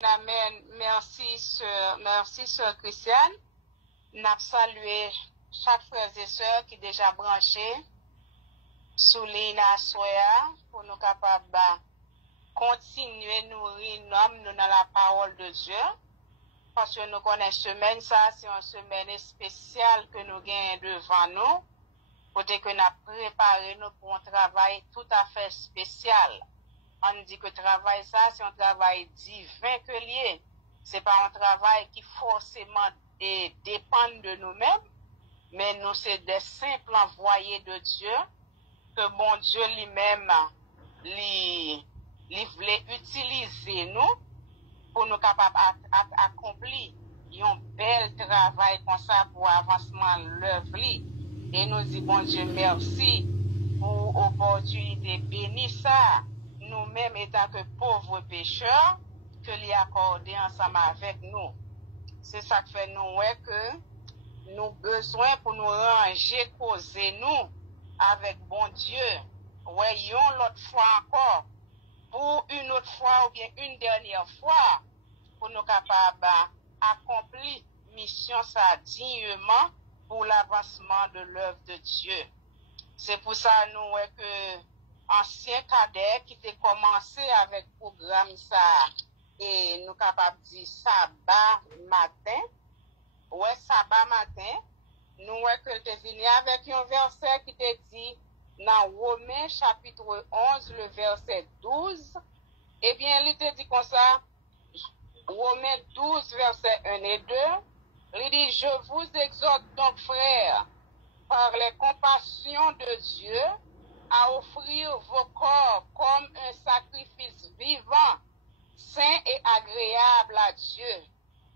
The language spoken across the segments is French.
Amen. Merci, sœur Christiane. N'a salué chaque frère et sœur qui est déjà branché sous l'île Soya pour nous capables de continuer à nourrir nous dans la parole de Dieu. Parce que nous connaissons semaine, ça, c'est une semaine spéciale que nous gagnons devant nous. Côté que nous avons préparé nous pour un travail tout à fait spécial. On dit que le travail, ça, c'est un travail divin que lié. C'est pas un travail qui forcément dépend de nous-mêmes, mais nous, c'est des simples envoyés de Dieu, que bon Dieu lui-même, lui voulait utiliser nous, pour nous capables d'accomplir un bel travail comme ça pour avancement de l'œuvre. Et nous disons, bon Dieu, merci pour l'opportunité bénie ça, nous-mêmes étant que pauvres pécheurs, que l'y accordé ensemble avec nous. C'est ça que fait nous, ouais, que nous besoin pour nous ranger, causer nous avec bon Dieu. Ouais, l'autre fois encore, pour une autre fois ou bien une dernière fois, pour nous capables d'accomplir mission ça dignement pour l'avancement de l'œuvre de Dieu. C'est pour ça nous ouais, que ancien cadet qui était commencé avec le programme ça et nous capables de dire sabbat matin. Ouais, sabbat matin, nous ouais que te venu avec un verset qui te dit dans Romains chapitre 11 le verset 12. Eh bien, il te dit comme ça, Romains 12 verset 1 et 2, il dit, je vous exhorte donc frères, par les compassions de Dieu, à offrir vos corps comme un sacrifice vivant, saint et agréable à Dieu.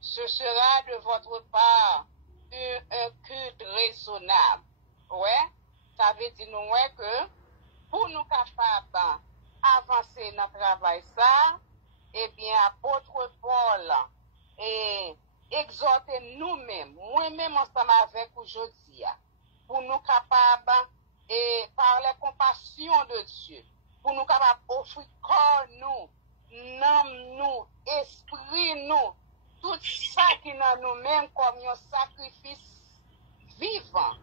Ce sera de votre part un culte raisonnable. Ouais, ça veut dire nous ouais, que pour nous capables d'avancer dans le travail ça, eh bien, apôtre Paul et exhorter nous-mêmes, moi-même ensemble avec aujourd'hui, pour nous capables et par les compassions de Dieu, pour nous capables d'offrir corps nous, âme nous, esprit nous, tout ça qui est dans nous-mêmes comme un sacrifice vivant,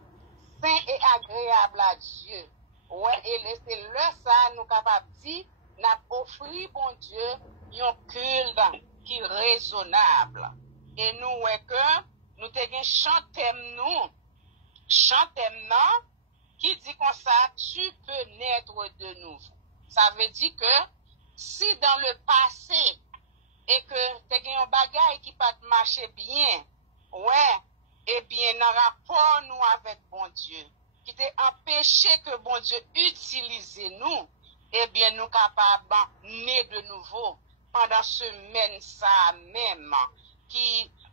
saint et agréable à Dieu. Ouais, et c'est là ça nous capables de dire, nous offrir bon Dieu un culte qui est raisonnable. Et nous, ouais, que nous te chantem non, qui dit comme ça, tu peux naître de nouveau. Ça veut dire que si dans le passé, et que tu as un bagage qui pas marcher bien, ouais, eh bien, dans rapport nous avec bon Dieu, qui t'a empêché que bon Dieu utilise nous, eh bien, nous capables de naître de nouveau pendant ce semaine ça même,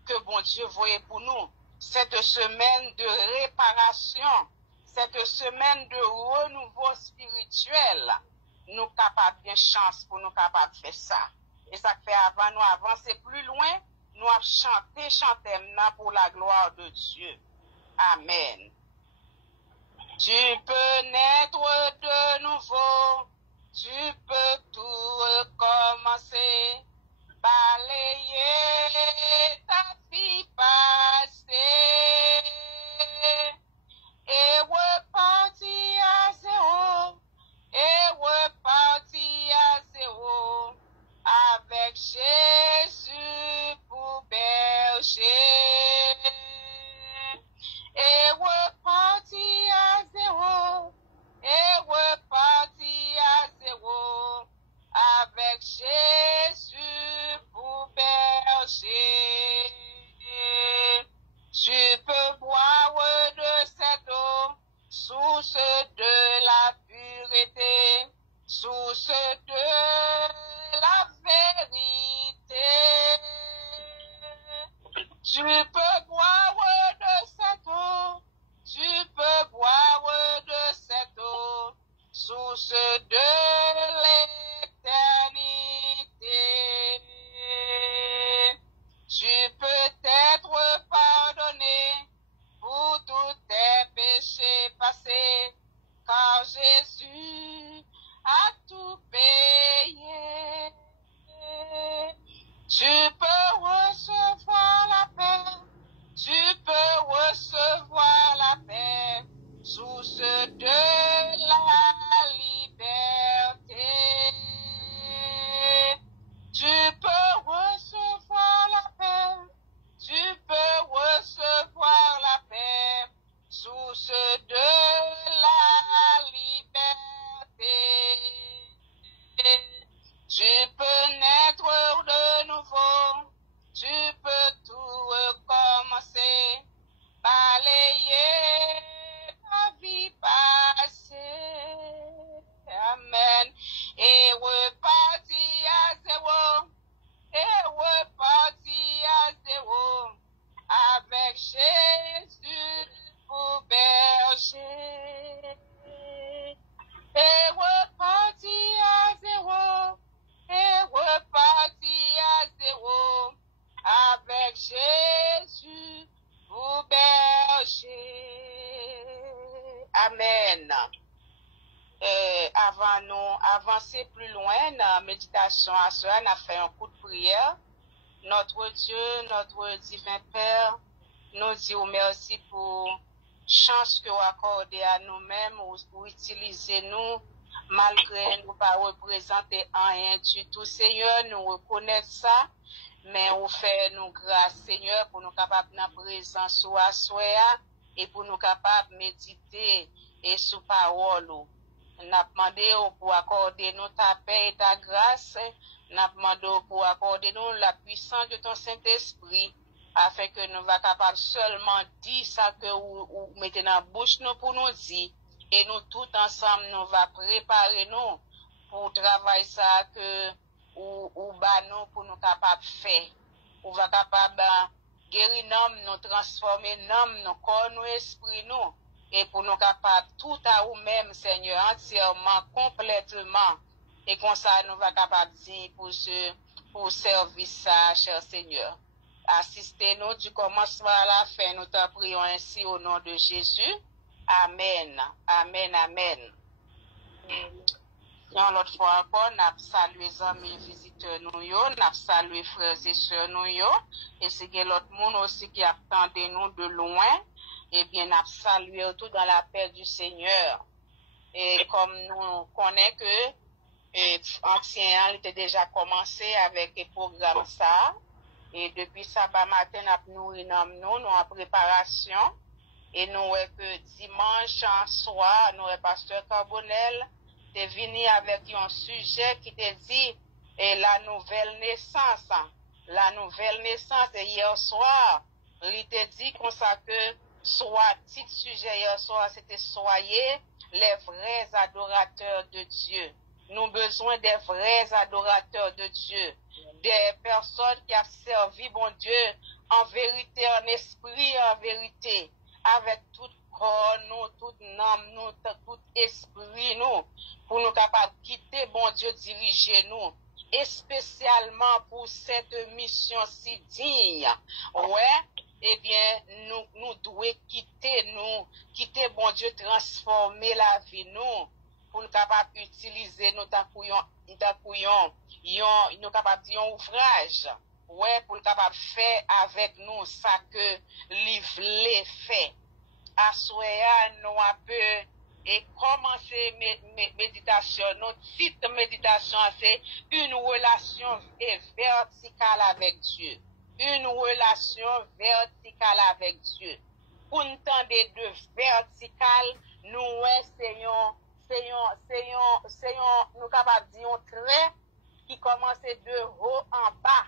que bon Dieu voyait pour nous. Cette semaine de réparation, cette semaine de renouveau spirituel, nous capables bien chance pour nous capables de faire ça. Et ça fait avant nous avancer plus loin, nous avons chanté maintenant pour la gloire de Dieu. Amen. Tu peux naître de nouveau, tu peux tout recommencer, balayer ta vie passée et repartir à zéro, avec Jésus pour berger. Et repartir à zéro, avec Jésus pour berger. Tu peux boire de cette eau, source de la pureté, source de la vérité. Tu peux boire de cette eau, source de l'éternité. Tu peux être pardonné pour tous tes péchés passés, car Jésus a tout payé. Tu Amen. Avant nous avancer plus loin dans la méditation à soi, on a fait un coup de prière. Notre Dieu, notre divin Père, nous disons merci pour chance que vous accordez à nous-mêmes ou utiliser nous malgré nous pas représenter rien du tout. Seigneur, nous reconnaissons ça, mais vous faites nous grâce, Seigneur, pour nous capables de présence à soi et pour nous capables de méditer et sous parole. Nous demandé pour accorder nous ta paix et ta grâce. Nous demandé pour accorder nous la puissance de ton Saint-Esprit afin que nous soyons capables seulement dire ça que vous mettez dans la bouche nous pour nous dire. Et nous tous ensemble, nous va préparer nous pour travailler ça que ou bah nous pour nous capables de faire. Ou va capable guérir nous transformer nous corps, nous esprit nous. Et pour nous capables tout à vous-même, Seigneur, entièrement, complètement. Et comme ça, nous va capables de dire pour servir ça, cher Seigneur. Assistez-nous du commencement à la fin. Nous t'en prions ainsi au nom de Jésus. Amen. Amen. Amen. Une autre fois encore, nous avons salué les amis visiteurs, nous avons salué frères et sœurs, et c'est que l'autre monde aussi qui attendait nous de loin. Eh bien, nous salué tout dans la paix du Seigneur. Et comme nous connaissons que ancien était déjà commencé avec le programme ça, et depuis sabbat matin, nous en préparation, et nous que dimanche en soir, nous pasteur Carbonel est venu avec un sujet qui te dit la nouvelle naissance. La nouvelle naissance, et hier soir, il te dit comme ça que soit titre sujet hier soir, c'était soyez les vrais adorateurs de Dieu. Nous avons besoin des vrais adorateurs de Dieu, des personnes qui ont servi bon Dieu en vérité, en esprit, en vérité, avec tout corps, nous, toute âme, nous, tout esprit, nous, pour nous capables de quitter bon Dieu, diriger nous, et spécialement pour cette mission si digne. Ouais. Eh bien, nous devons quitter bon Dieu, transformer la vie, nous, pour nous capables d'utiliser nous nous capables de ouvrage, ouais, pour nous capables de faire avec nous ça que livre fait. À soya, nous un peu, et commencer méditation, notre titre méditation, c'est une relation verticale avec Dieu. Une relation verticale avec Dieu. Pour nous tendre de vertical, nous essayons, nous capables de dire un trait qui commence de haut en bas.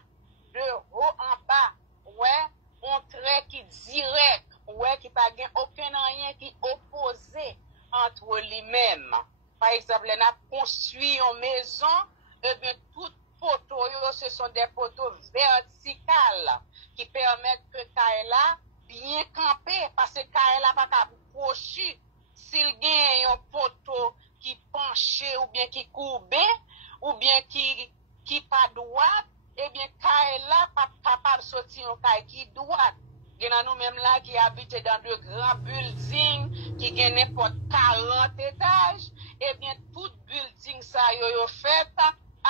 De haut en bas. Ouais, un trait qui direct. Ouais, qui pas aucun rien qui opposé entre lui-même. Par exemple, on a construit une maison, et bien tout poteaux, ce sont des poteaux verticales qui permettent que Kaela bien camper parce que Kaela pas capable proche s'il gagne un poteau qui penché ou bien qui courbé ou bien qui pas droit, eh bien Kaela pas capable sortir un caille qui droite. Il y a nous même là qui habitent dans de grands buildings qui gagnent n'importe 40 étages, eh bien tout building ça yo fait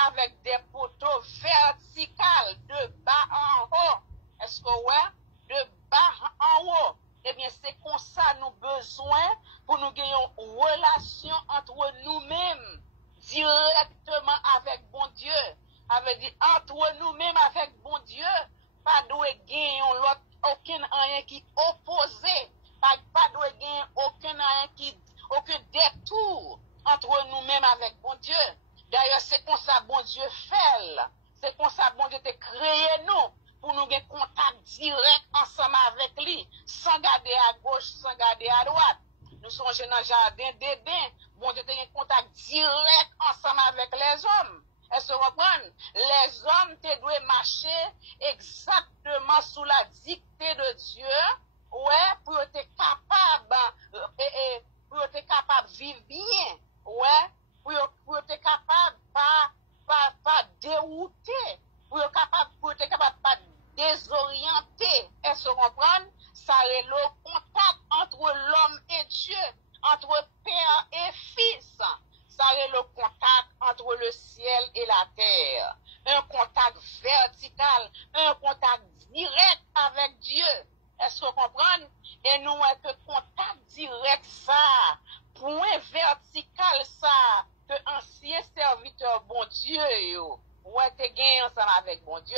avec des poteaux verticales de bas en haut. Est-ce que ouais? De bas en haut. Eh bien, c'est comme ça nous besoin pour nous gagner une relation entre nous-mêmes, directement avec bon Dieu. Avec dit, entre nous-mêmes avec bon Dieu, pas de gagner aucun rien qui opposé, pas de gagner aucun détour entre nous-mêmes avec bon Dieu. D'ailleurs, c'est comme ça bon Dieu fait. C'est comme ça bon Dieu t'a créé nous pour nous avoir contact direct ensemble avec lui, sans garder à gauche, sans garder à droite. Nous sommes dans le jardin d'Éden. Bon Dieu t'a un contact direct ensemble avec les hommes. Est-ce que vous comprenez? Les hommes doivent marcher exactement sous la dictée de Dieu, ouais, pour être capable pour être capable de vivre bien, ouais. Pour être capable pas dérouter, pour être capable pas désorienter. Est-ce que vous comprenez? Ça est le contact entre l'homme et Dieu, entre vertical, un contact direct avec Dieu. Est-ce que vous comprenez? Et nous avons que contact direct ça, point vertical ça, que ancien serviteur bon Dieu, ou te gagné ensemble avec bon Dieu,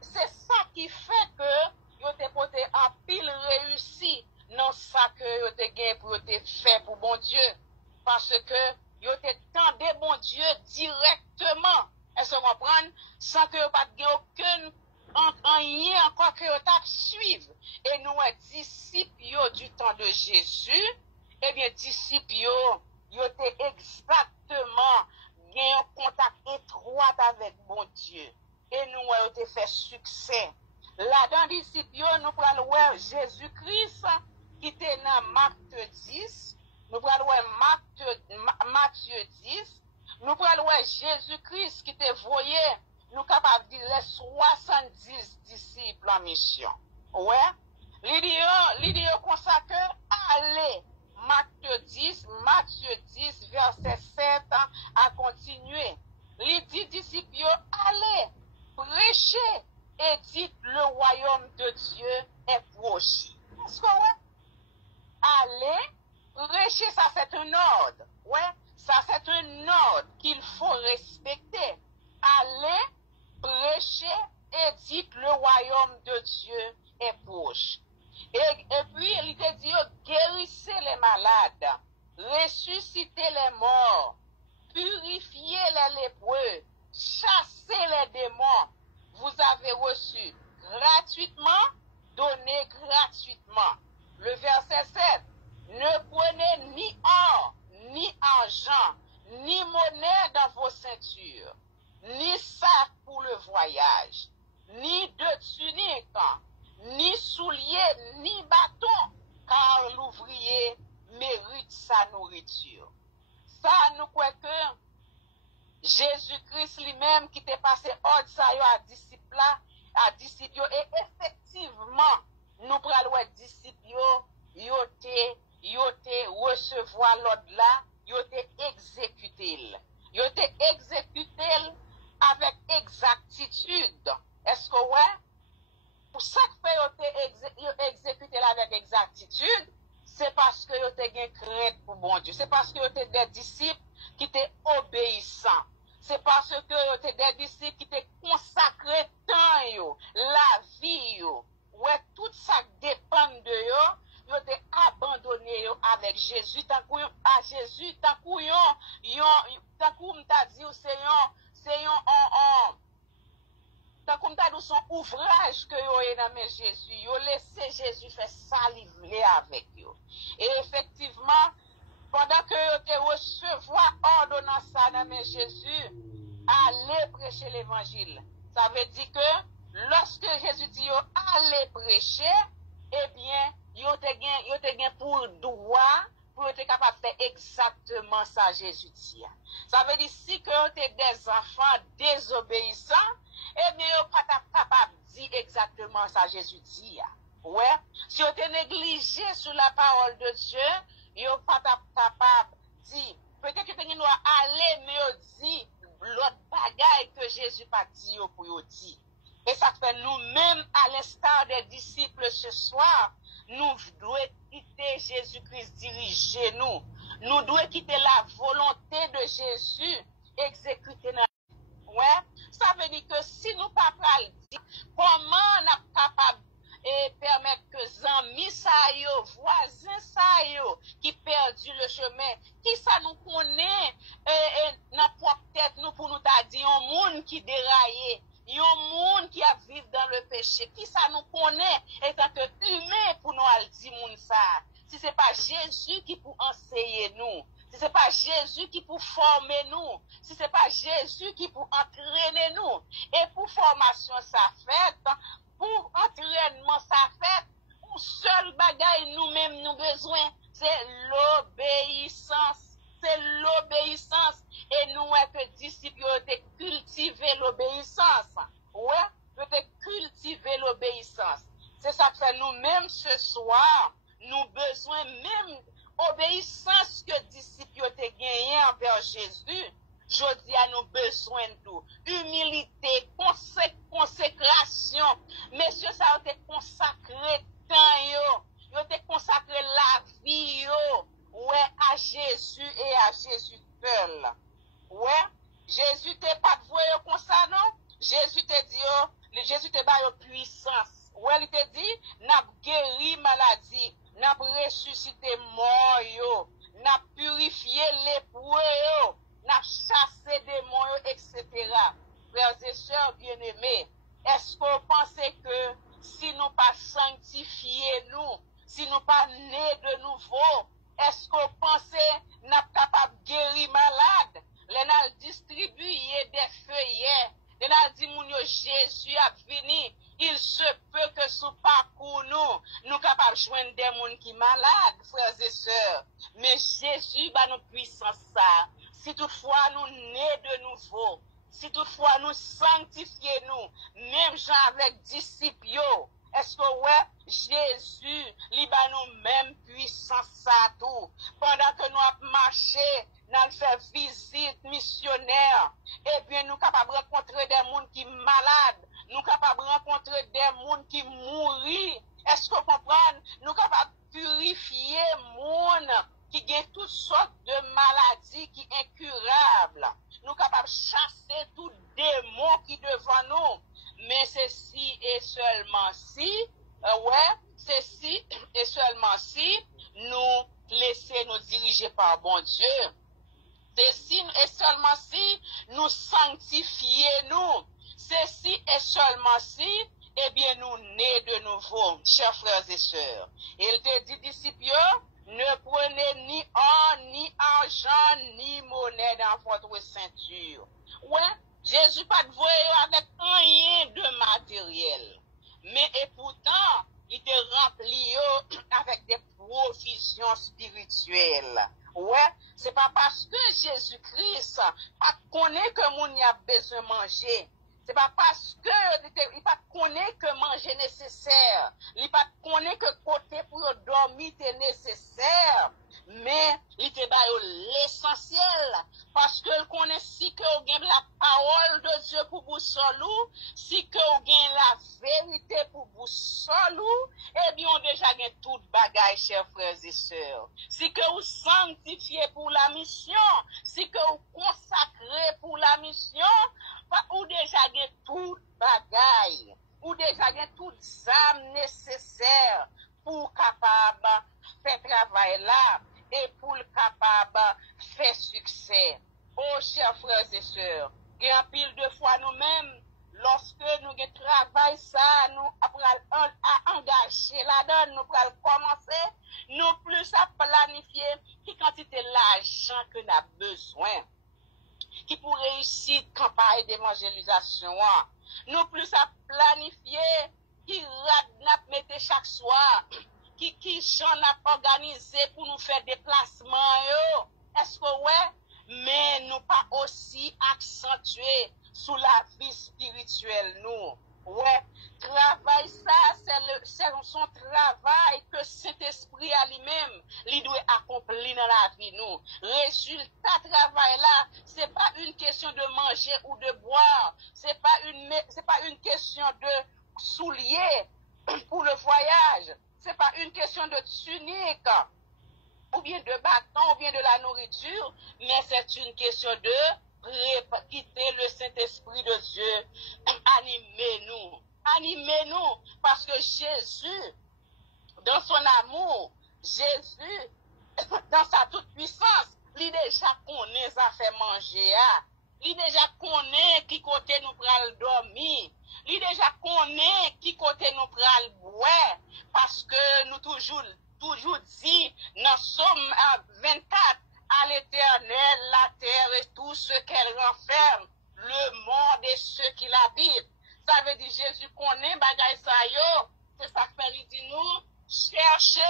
c'est ça qui fait que yo te pote en pile réussi dans ça que yo te gagné pour te faire pour bon Dieu. Parce que yo te tendé bon Dieu directement. Est-ce que vous comprenez? Sans que yo pas gagné aucun rien encore que yo tap suivre. Et nous, disciples du temps de Jésus, eh bien, disciples yo te exactement gagné un contact étroit avec mon Dieu. Et nous, yo te fait succès. Là-dedans, disciples, nous prenons Jésus-Christ qui était dans Marc 10, nous prenons Matthieu 10, nous prenons Jésus-Christ qui était voyé, nous capables de dire les 70 disciples en mission. Ouais? L'idée consacre allez, Matthieu 10, verset 7 à continuer. L'idée disciples, allez, prêchez et dites le royaume de Dieu est proche. Est-ce que ouais? Allez, prêcher, ça c'est un ordre. Ouais, ça c'est un ordre qu'il faut respecter. Allez, prêcher et dites le royaume de Dieu est proche. Et puis, il te dit, guérissez les malades, ressuscitez les morts, purifiez les lépreux, chassez les démons. Vous avez reçu gratuitement, donné gratuitement. Le verset 7. Ne prenez ni or, ni argent, ni monnaie dans vos ceintures, ni sac pour le voyage, ni de tunique, ni souliers, ni bâton, car l'ouvrier mérite sa nourriture. Ça, nous croyons que Jésus-Christ lui-même qui t'est passé ordre ça à disciples et effectivement nous prenons disciples yo te recevoir l'ordre là, yo te exécuté avec exactitude. Est-ce que ouais? Pour ça que yo exécuté avec exactitude, c'est parce que yo te gen crainte pour bon Dieu. C'est parce que yo te des disciples qui étaient obéissants. C'est parce que tu es des disciples qui te consacré temps, la vie, ouais, tout ça dépend de eux, yo te abandonné avec Jésus, tant qu'on t'a dit, tant qu'on t'a dit son ouvrage que yo est dans Jésus, yo laissé Jésus faire saliver avec yo. Et effectivement, pendant que tu recevoir ordonnance dans Jésus, allez prêcher l'évangile. Ça veut dire que lorsque Jésus dit allez prêcher, eh bien, yo te gen pour droit pour être capable de faire exactement ça Jésus dit. Ça veut dire si que tu es des enfants désobéissants, eh bien, yo pas capable de dire exactement ça Jésus dit. Ouais, si tu es négligé sur la parole de Dieu, yo pas capable dit peut-être que tu dois aller mais yo dit l'autre bagaille que Jésus pas dit pour yo dit. Et ça fait nous-mêmes à l'instar des disciples ce soir, nous devons quitter Jésus-Christ diriger nous. Nous devons quitter la volonté de Jésus exécuter notre. Ouais, ça veut dire que si nous pas dire comment on est capable et permettre que zami sa yo, voisin sa yo, qui perdu le chemin, qui ça nous connaît, dans propre tête nous pour nous ta dit, un monde qui déraillé, un monde qui a vécu dans le péché, qui ça nous connaît, étant que humain pour nous al dire moun ça. Si c'est pas Jésus qui pour enseigner nous, si c'est pas Jésus qui pour former nous, si c'est pas Jésus qui pour entraîner nous, et pour formation ça fait, pour entraînement ça fait, pour seul bagaille nous-mêmes nous besoin, c'est l'obéissance. C'est l'obéissance. Et nous, que disciples, de cultiver l'obéissance. Ouais, de cultiver l'obéissance. C'est ça que fait nous-mêmes ce soir, nous besoin même obéissance que disciples ont gagné envers Jésus. Je dis à nous besoin de tout. Humilité, consécration. Messieurs, ça a été consacré temps yo. Yo te consacré la vie yo. Ouais, à Jésus et à Jésus seul. Ouais, Jésus te pas voué comme ça, non? Jésus te dit, Jésus te ba yo puissance. Ouais, il te dit, n'a guéri maladie, n'a ressuscité mort yo, n'a purifié lépreux yo, n'a chassé démons yo, etc. Frères et sœurs bien-aimés, est-ce qu'on pensait que si nous pas sanctifiés nous, si nous pas nés de nouveau, est-ce qu'on pensait n'a pas capable de guérir malade? Les n'a distribué des feuillets. Les n'a dit moun yo Jésus a fini. Il se peut que sous parcours nous capables de joindre des gens qui sont malades, frères et sœurs. Mais Jésus va nous puissance ça. Si toutefois nous nés de nouveau, si toutefois nous sanctifions nous, même gens avec disciples, est-ce que ouais, Jésus, il va nous même puissance ça tout. Pendant que nous avons marché, nous avons fait visite missionnaire, et bien nous sommes capables de rencontrer des gens qui sont malades, nous sommes capables de rencontrer des gens qui mourent. Est-ce que vous comprenez? Nous sommes capables de purifier les gens qui ont toutes sortes de maladies qui sont incurables. Nous sommes capables de chasser tout démon qui est devant nous. Mais ceci et seulement si, ceci et seulement si nous laissons nous diriger par bon Dieu. Ceci et seulement si nous sanctifions nous. Ceci et seulement si, eh bien, nous nés de nouveau, chers frères et sœurs. Il te dit, disciples, ne prenez ni or, ni argent, ni monnaie dans votre ceinture. Ouais, Jésus pas de voyer avec rien de matériel. Mais et pourtant, il te remplit avec des provisions spirituelles. Ouais, c'est pas parce que Jésus-Christ pas connaît que mon y a besoin de manger. C'est pas parce que il pas connaît que manger nécessaire. Il pas connaît que côté pour dormir est nécessaire. Mais il te donne l'essentiel. Parce que il connaît si que vous avez la parole de Dieu pour vous solou, si que vous avez la vérité pour vous solou, eh bien, on déjà gagné toute bagaille, chers frères et sœurs. Si que vous sanctifiez pour la mission, si que vous consacrez pour la mission, ou déjà gagné toute bagaille, ou déjà gagné toute âme nécessaire pour capable faire travail là et pour capable faire succès. Oh, chers frères et sœurs, il y a pile de fois nous-mêmes, lorsque nous avons travail ça, nous allons engager là-dedans, nous allons commencer, nous plus à planifier qui quantité d'argent que nous avons besoin, qui pour réussir la campagne d'évangélisation. Nous plus à planifier qui mettre chaque soir, qui j'en a organisé pour nous faire des placements. Est-ce que ouais? Mais nous pas aussi accentuer sous la vie spirituelle nous. Ouais, travail ça, c'est son travail que Saint-Esprit à lui-même, il doit accomplir dans la vie nous. Résultat travail là, c'est pas une question de manger ou de boire, c'est pas une question de souliers pour le voyage, c'est pas une question de tunique, ou bien de bâton, ou bien de la nourriture, mais c'est une question de quitter le Saint-Esprit de Dieu. Animez-nous, parce que Jésus, dans son amour, Jésus, dans sa toute puissance, il déjà connaît ça fait manger, il déjà connaît qui côté nous pral dormir, il déjà connaît qui côté nous pral boire, parce que nous toujours dit, dans Somme 24, à l'Éternel, la terre et tout ce qu'elle renferme, le monde et ceux qui l'habitent. Ça veut dire Jésus connaît bagay sa yo, c'est ça que il dit nous, cherchez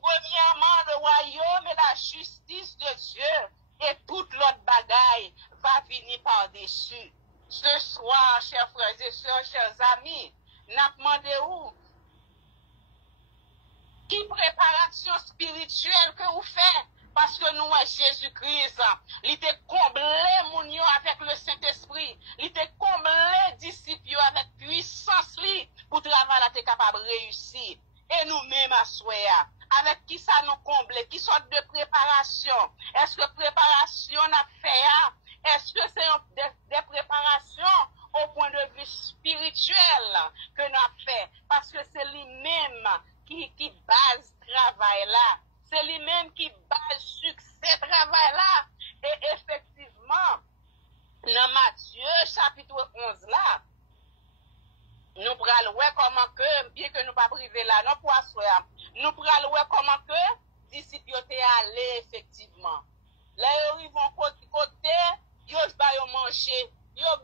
premièrement le royaume et la justice de Dieu, et toute l'autre bagaille va venir par-dessus. Ce soir, chers frères et sœurs, chers amis, n'a demandé où? Qui préparation spirituelle que vous faites Parce que nous, Jésus-Christ, il était comblé, mon yo, avec le Saint-Esprit. Il était comblé, disciples, avec puissance, pour travailler, là, t'es capable de réussir. Et nous-mêmes, à soi, avec qui ça nous comble, qui sorte de préparation. Est-ce que préparation n'a fait, est-ce que c'est des préparations au point de vue spirituel que nous avons fait? Parce que c'est lui-même qui base travail là. C'est lui-même qui base succès travail là. Et effectivement, dans Matthieu chapitre 11 là, nous prenons comment que, bien que nous pas privé là, non pour asseoir, nous prenons comment que, disciples étaient allés effectivement. Là, ils vont côté, ils vont manger, ils vont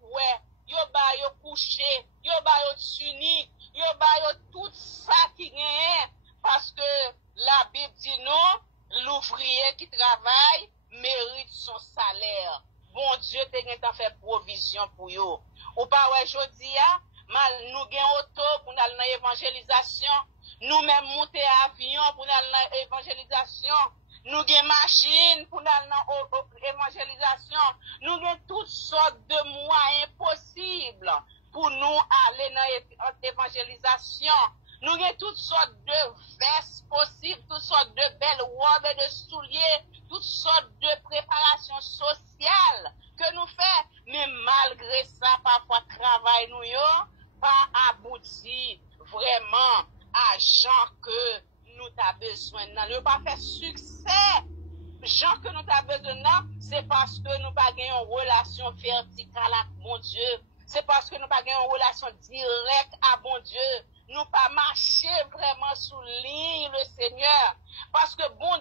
boire, ils vont coucher, ils vont tunique, ils vont tout ça qui gagne, parce que la Bible dit non, l'ouvrier qui travaille mérite son salaire. Bon Dieu t'a fait provision pour eux. Ou pas ouais jodi a, nous gagnons auto pour aller dans l'évangélisation, nous même monter avion pour aller dans l'évangélisation, nous gagnons machine pour aller dans l'évangélisation, nous gagnons toutes sortes de moyens possibles pour nous aller dans l'évangélisation. Nous avons toutes sortes de vestes possibles, toutes sortes de belles robes et de souliers, toutes sortes de préparations sociales que nous faisons. Mais malgré ça, parfois, travail nous pas abouti vraiment à gens que nous avons besoin. Nous n'avons pas fait succès. Gens que nous avons besoin, c'est parce que nous n'avons pas une relation verticale avec mon Dieu. C'est parce que nous n'avons pas une relation directe à mon Dieu. Nous pas marcher vraiment sous ligne le Seigneur. Parce que bon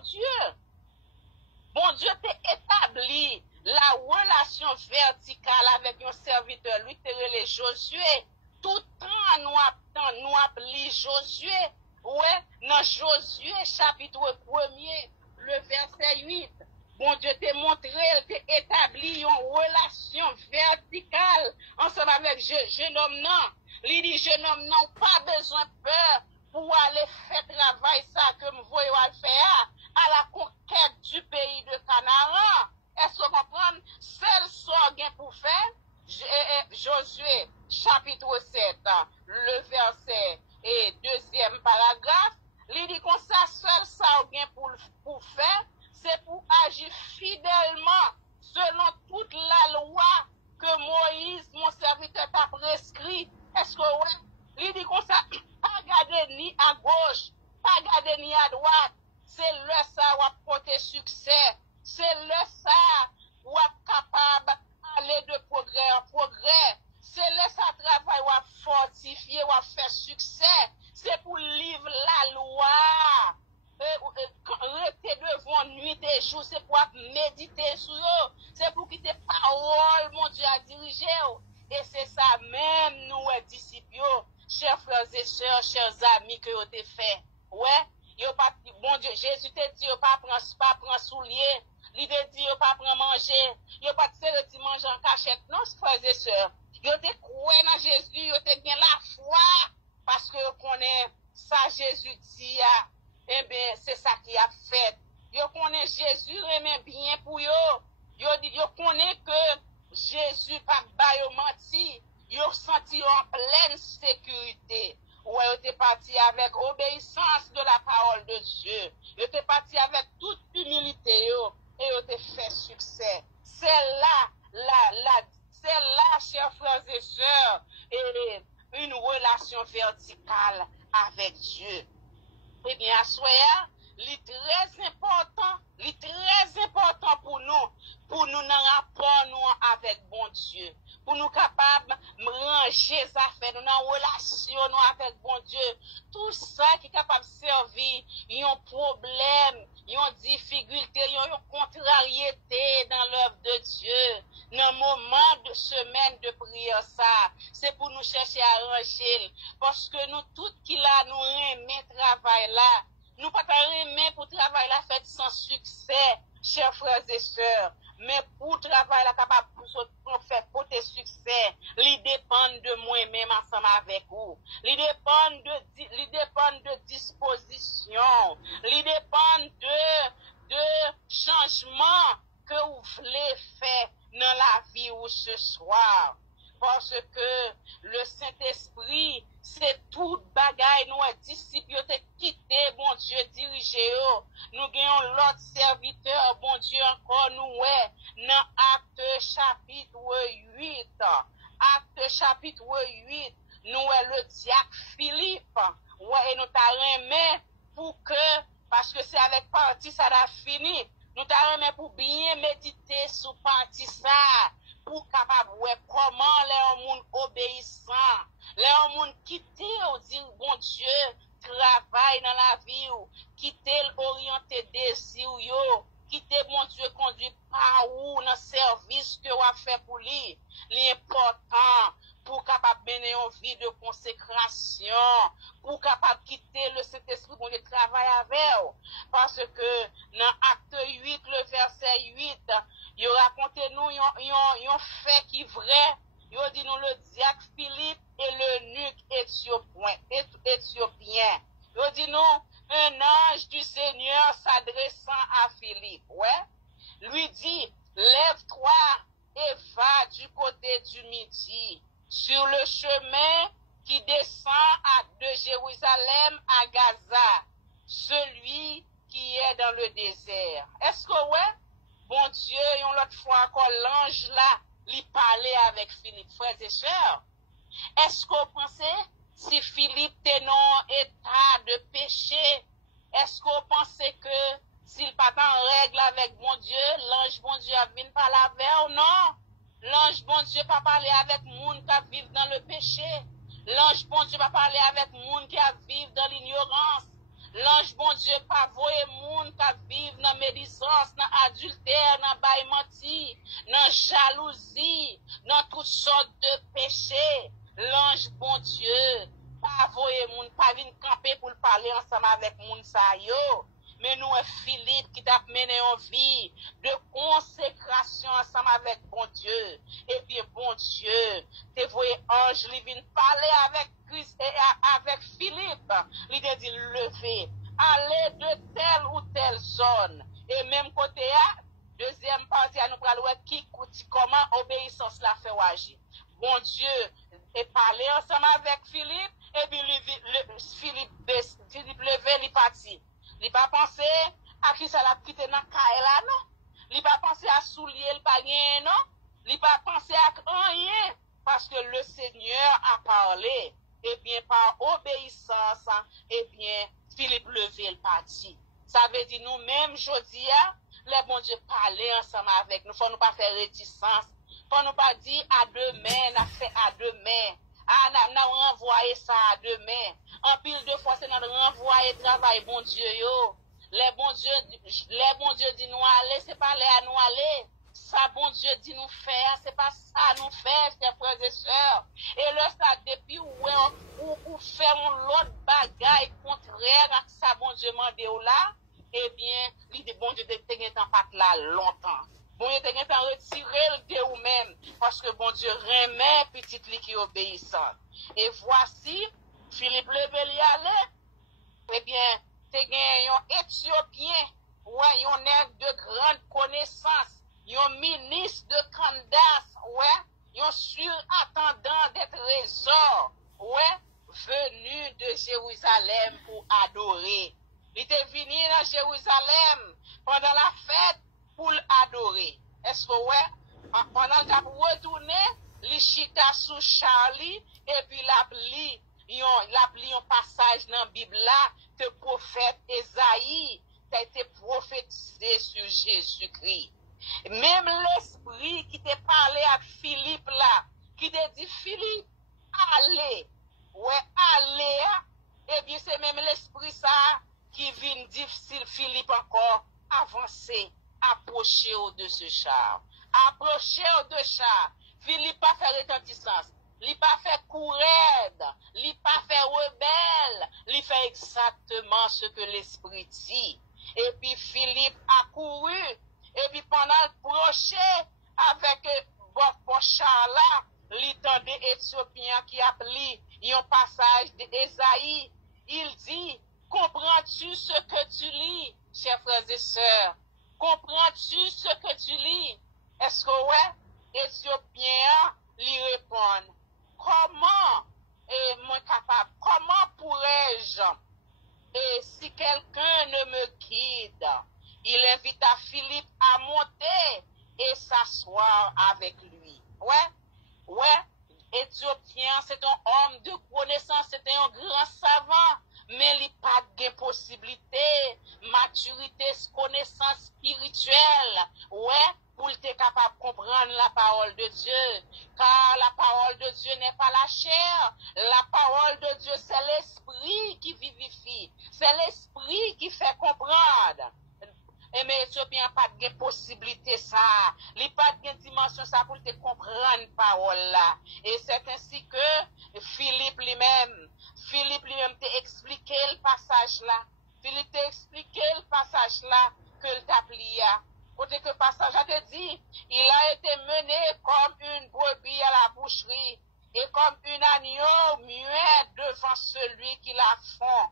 Dieu t'a établi la relation verticale avec un serviteur, lui, c'est Josué. Tout le temps, nous appelons Josué. Ouais, dans Josué, chapitre 1er, le verset 8. Bon Dieu t'a montré, t'a établi une relation verticale ensemble avec jeune homme, non. Il dit, jeune homme, non, pas besoin de peur pour aller faire travail ça que nous voyons faire à la conquête du pays de Canaan. Est-ce que vous comprenez? Seul sort gain pour faire, Josué, chapitre 7, le verset et deuxième paragraphe, il dit qu'on ça, seul sort gain pour faire, c'est pour agir fidèlement selon toute la loi que Moïse, mon serviteur, t'a prescrit. Est-ce que ouais? Il dit comme ça, pas garder ni à gauche, pas garder ni à droite. C'est le ça où porter succès. C'est le ça où capable d'aller de progrès en progrès. C'est le ça travail où fortifier, où faire succès. C'est pour livrer la loi. Rester devant nuit et jour, c'est pour méditer sur eux. C'est pour quitter parole, mon Dieu, à diriger. Et c'est ça même, nous, disciples, chers frères et sœurs, chers amis, que vous avez fait. Ouais, bon Dieu, Jésus te dit, pas prendre soulier. Il te dit, pas prendre manger. Il pas te manger en cachette. Non, frères et sœurs. Vous te croyez dans Jésus, vous te bien la foi. Parce que vous connaissez ça, Jésus dit, eh bien, c'est ça qui a fait. Vous connaissez Jésus, remet bien pour vous. Vous connaissez que Jésus pas bail menti, yo senti en pleine sécurité. Ouais, yo était parti avec obéissance de la parole de Dieu. Yo était parti avec toute humilité yo, et yo était fait succès. C'est là, chers frères et sœurs, et une relation verticale avec Dieu. Eh bien, à soi, c'est très important pour nous dans rapport nous avec bon Dieu, pour nous capables de ranger les affaires, nous dans relation nous avec bon Dieu, tout ça qui est capable de servir, il y a un problème, il y a une difficulté, il y a une contrariété dans l'œuvre de Dieu, dans le moment de semaine de prière ça, c'est pour nous chercher à ranger, parce que nous, tout qui là, nous remet travail là, nous pas remet pour travail là fait sans succès, chers frères et sœurs, mais pour travail là capable pour faire porter succès, il dépend de moi-même ensemble avec vous. Il dépend de disposition, il dépend de changement que vous voulez faire dans la vie ou ce soir. Parce que le Saint-Esprit, c'est tout bagaille, nous, disciples, te quitté, bon Dieu, dirigé, nous gagnons l'autre serviteur, bon Dieu, encore nous, dans Acte chapitre 8, Acte chapitre 8, nous, le diacre Philippe, et nous t'arrêtons pour que, parce que c'est avec partie, ça a fini, nous t'arrêtons pour bien méditer sur partie ça, pour capable voir comment les gens obéissants, les gens quitter ou dire bon Dieu, travail dans la vie ou quitter l'orienté désir yo, quitter bon Dieu conduit par où dans service que vous fait pour lui, l'important pour capable mener une vie de consécration, pour capable quitter le Saint-Esprit bon Dieu travail avec vous. Parce que dans Acte 8 le verset 8 il raconte nous un fait qui est vrai. Il dit nous le diacre Philippe et l'eunuque éthiopien. Il dit nous un ange du Seigneur s'adressant à Philippe. Ouais. Lui dit, lève-toi et va du côté du midi sur le chemin qui descend de Jérusalem à Gaza, celui qui est dans le désert. Est-ce que ouais? Bon Dieu, une autre fois encore, l'ange là, lui parlait avec Philippe, frères et sœurs. Est-ce qu'on pensait, si Philippe était dans état de péché, est-ce qu'on pensait que s'il pas en règle avec bon Dieu, l'ange bon Dieu a venu parler avec ou non? L'ange bon Dieu pas parler avec monde qui vivent dans le péché. L'ange bon Dieu pas parler avec monde qui vivent dans l'ignorance. L'ange bon Dieu pas voyer moun qui vivent dans médisance, dans adultère, dans bail menti, dans jalousie, dans toutes sortes de péchés. L'ange bon Dieu pas voyer moun, pas venir camper pour parler ensemble avec moun sa yo. Mais nous, Philippe qui t'a mené en vie de consécration ensemble avec bon Dieu. Et bien, bon Dieu, te voyé ange, il vient parler avec Christ et avec Philippe. Il te dit, levez, allez de telle ou telle zone. Et même côté, deuxième partie, nous parlons comment obéissance la fait agir. Bon Dieu, et parler ensemble avec Philippe, et puis Philippe levé, il parti. Il pas pensé à qui ça l'a quitté dans Kaela, non? Il pas pensé à soulier le panier, non? Il pas pensé à rien, parce que le Seigneur a parlé. Et bien, par obéissance, et bien, Philippe levé le parti. Ça veut dire, nous-mêmes, aujourd'hui, les bons Dieu parler ensemble avec nous. Faut nous pas faire réticence. Faut nous pas dire à demain, n'a fait à demain. Ah, n'a renvoyé ça à demain. En pile de fois, c'est notre renvoyer travail, bon Dieu, yo. Les bons Dieu dit nous aller, c'est pas les à nous aller. Ça, bon Dieu dit nous faire, c'est pas ça nous faire, chers frères et sœurs. Et là, ça, depuis ou faire l'autre bagaille contraire à ça, bon Dieu m'a dit là, eh bien, l'idée, bon Dieu, de tenir en pat là longtemps. Bon Dieu, tenir en retirer le de ou même, parce que bon Dieu remet petite li qui obéissante. Et voici, Philippe levé y allait, eh bien, te gen un Éthiopien, ouais, un nègre de grande connaissance, un ministre de Candace, ouais, un surintendant des trésors, ouais, venu de Jérusalem pour adorer. Il était venu dans Jérusalem pendant la fête pour l'adorer. Est-ce que ouais, pendant qu'il a retourné, il chita sous Charlie et puis il a pris un passage dans la Bible là, le prophète Esaïe qui a été prophétisé sur Jésus-Christ. Même l'esprit qui t'a parlé à Philippe là, qui t'a dit Philippe, allez, ouais, allez, et bien c'est même l'esprit ça qui vient difficile Philippe encore avancer, approcher au-de ce char. Approcher au-de char. Philippe pas fait retentissance. Il pas fait courir, il pas fait rebelle, il fait exactement ce que l'esprit dit. Et puis Philippe a couru, et puis pendant le projet avec bon char là, l'Éthiopien qui a pris un passage d'Esaïe, il dit, Comprends-tu ce que tu lis, chers frères et sœurs? Comprends-tu ce que tu lis? Est-ce que ouais, Éthiopien lui répond, comment comment pourrais-je, et si quelqu'un ne me guide, il invita Philippe à monter et s'asseoir avec lui. Ouais, Éthiopien, c'est un homme de connaissance, c'est un grand savant, mais il n'y a pas de possibilité, maturité, connaissance spirituelle, ouais, pour être capable de comprendre la parole de Dieu, car la parole de Dieu n'est pas la chair, la parole de Dieu c'est l'esprit qui vivifie, c'est l'esprit qui fait comprendre. Et mais Éthiopien n'a pas de possibilité ça, il n'y a pas de dimension ça pour te comprendre la parole là. Et c'est ainsi que Philippe lui-même t'a expliqué le passage là. Philippe t'a expliqué le passage là que le t'a plié. Côté que le passage a te dit, il a été mené comme une brebis à la boucherie et comme une agneau muet devant celui qui la fond.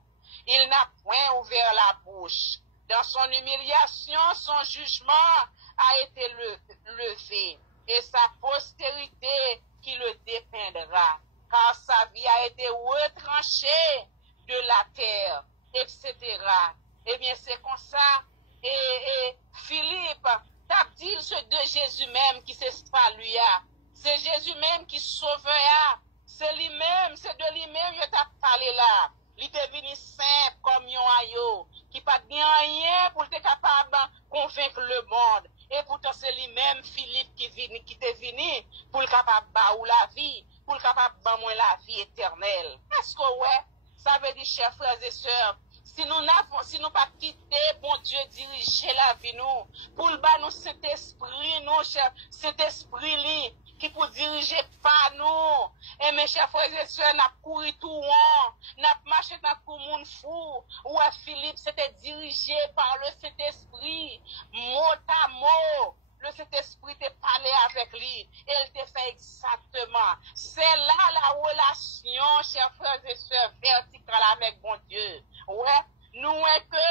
Il n'a point ouvert la bouche. Dans son humiliation, son jugement a été levé et sa postérité qui le dépeindra, car sa vie a été retranchée de la terre, etc. Eh bien, c'est comme ça. Et Philippe, t'as dit ce de Jésus même qui s'est salué. C'est Jésus même qui sauvera. C'est lui-même, c'est de lui-même que t'as parlé là. Il est venu simple comme yon ayo, qui pas de rien pour être capable de convaincre le monde. Et pourtant c'est lui-même Philippe qui est venu pour le capable de la vie, pour le capable de la vie éternelle. Est-ce que ouais, ça veut dire, chers frères et sœurs, si nous pas quitté, bon Dieu, diriger la vie nous, pour le bas nous cet esprit, nous, cet esprit qui pour diriger pas nous. Et mes chers frères et sœurs, n'a couru tout n'a marché dans tout le monde fou. Ou à Philippe, c'était dirigé par le Saint-Esprit, mot à mot. Le Saint-Esprit t'a parlé avec lui. Et il t'a fait exactement. C'est là la relation, chers frères et sœurs, verticale avec bon Dieu. Ouais, nous est que